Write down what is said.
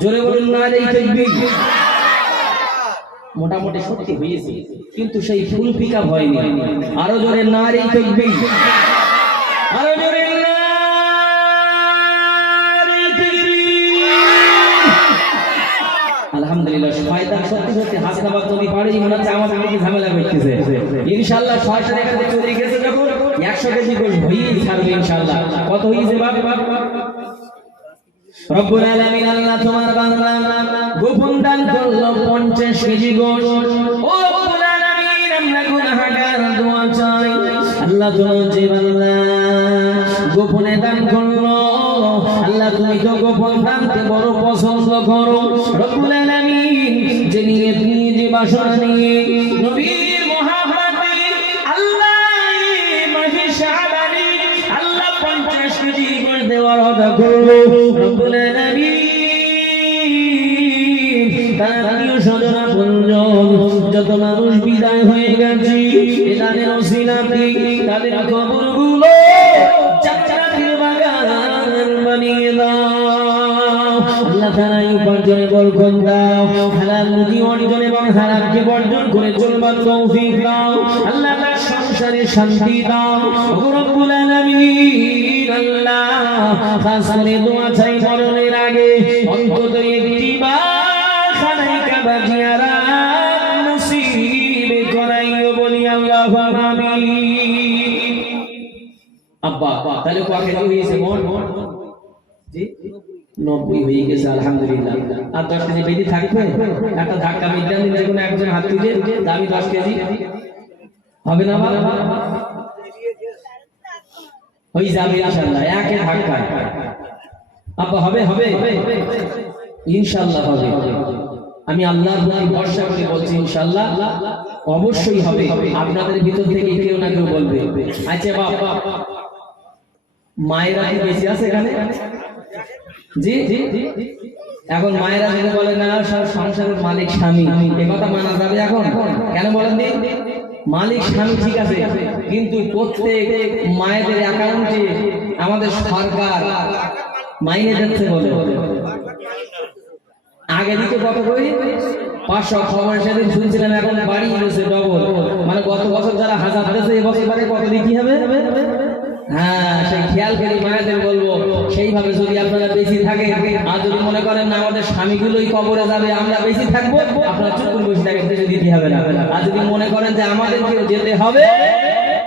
জোরে বলুন নারে তাকবীর। মোটামুটি সত্যি হয়েছে, কিন্তু সেই ফুল পিকআপ হয়নি। আরো জোরে নারে তাকবীর, আরো জোরে নারে তাকবীর। আলহামদুলিল্লাহ, শয়তান সত্যি সত্যি হাসনাবাদ নদী পাড়েই মনে হচ্ছে আমাদের মধ্যে ঝামেলা করতেছে। ইনশাআল্লাহ শয়তান এখানে চলে গেছে যখন 100 কেজি গোশ হয়েই ছাড়বে ইনশাআল্লাহ। কত হয়েছে বাপ? রব্বুল আলামিন আল্লাহ তোমার বান্দা গোপন দান করলো 50 কেজি গোশ। ও রব্বুল আলামিন, আমরা গুনাহগার, দোয়া চাই আল্লাহ তোমার যে বান্দা গোপনে দান করলো, আল্লাহ তুমি তো গোপন দানকে বড় পছন্দ করো। রব্বুল আলামিন যে নিয়ত নিয়ে, যে বাসনা নিয়ে নবীর মহাব্বতে আল্লাহ মাহে শাবানে আল্লাহ 50 কেজি গোশ দেওয়ার কথা করলো, রব্বুল আলামিন তার প্রিয় স্বজনা পঞ্জন যত মানুষ বিদায় হয়ে গেছে, এদের ওসিলাতে তাদের কবরগুলো জান্নাতের বাগান বানিয়ে দাও। আল্লাহ তাআলা উপার্জনে বরকত দাও, হালাল রুজি অর্জন এবং হারামকে বর্জন করে চলবার তৌফিক দাও। আল্লাহ তার সংসারে শান্তি দাও। রব্বুল আলামিন আল্লাহ খাস করে দোয়া চাই মরণের আগে অন্তত একটি বার খানায়ে কাবা জিয়ারত নসিব করাইও, বলি আল্লাহু আমিন। আব্বা তাহলে কত হয়েছে মন? জি 90 হয়ে গেছে আলহামদুলিল্লাহ। আর 10 কেজি বেশি থাকবে, একটা ধাক্কা মিটান দিন, যে কোনো একজন হাত তুলে দাবি 10 কেজি হবে না বাবা? হয়ে যাবে ইনশাআল্লাহ, একে ধাক্কা। আব্বা হবে হবে ইনশাআল্লাহ হবে। আমি আল্লাহর প্রতি ভরসা করে বলছি ইনশাআল্লাহ অবশ্যই হবে। আপনাদের ভিতর থেকে কেউ না কেউ বলবে। আচ্ছা বাবা, মায়েরা কি বেশি আছে এখানে? জি জি, এখন মায়েরা যদি বলেন না সংসারের মালিক স্বামী, এ কথা মানা যাবে এখন? কেন বলেন দিন? মালিক স্বামী ঠিক আছে, কিন্তু প্রত্যেক মায়েদের অ্যাকাউন্টে আমাদের সরকার মাইনে দিচ্ছে বলে। আগে দিতে কত করে? 500, খবর সেদিন শুনছিলাম এখন বাড়িয়ে গেছে ডবল। মানে গত বছর যারা 1000 দিয়েছে এবছর কত দিতে হবে? হ্যাঁ, সেই খেয়াল করে মায়েদের বলবো, সেইভাবে যদি আপনারা বেশি থাকে, আর যদি মনে করেন না আমাদের স্বামীগুলোই কবরে যাবে আমরা বেশি থাকবো, আপনারা চুপ করে বসে থাকেন, দিতে হবে না। আর যদি মনে করেন যে আমাদেরকেও যেতে হবে,